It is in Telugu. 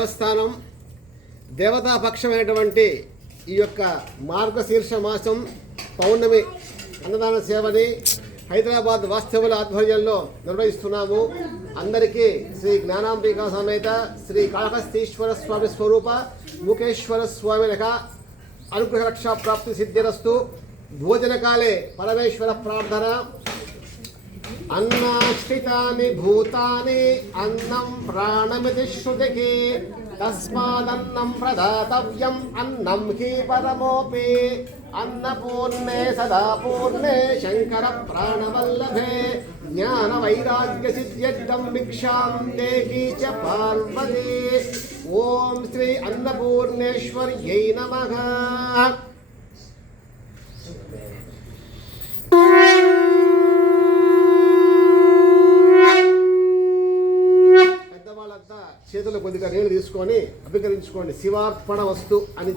దేవస్థానం దేవతాపక్షమైనటువంటి ఈ యొక్క మార్గశీర్ష మాసం పౌర్ణమి అన్నదాన సేవని హైదరాబాద్ వాస్తవుల ఆధ్వర్యంలో నిర్వహిస్తున్నాము. అందరికీ శ్రీ జ్ఞానాంబికా సమేత శ్రీ కాళహస్తీశ్వర స్వామి స్వరూప ముఖేశ్వర స్వామినక అనుగ్రహ రక్షా ప్రాప్తి సిద్ధిరస్తు. భోజనకాలే పరమేశ్వర ప్రార్థన. అన్నాశ్రితాని భూతాని అన్నం ప్రాణమితి శృతికి తస్మాదన్నం ప్రదాతవ్యం అన్నం హి పరమోపి అన్నపూర్ణే సదా పూర్ణే శంకర ప్రాణవల్లభే జ్ఞాన వైరాగ్య సిద్ధ్యర్థం భిక్షాం దేహి చ పార్వతీ. ఓం శ్రీ అన్నపూర్ణేశ్వర్యై నమః. చేతులు కొద్దిగా నీళ్ళు తీసుకొని అభికరించుకోండి. శివార్పణ వస్తు అని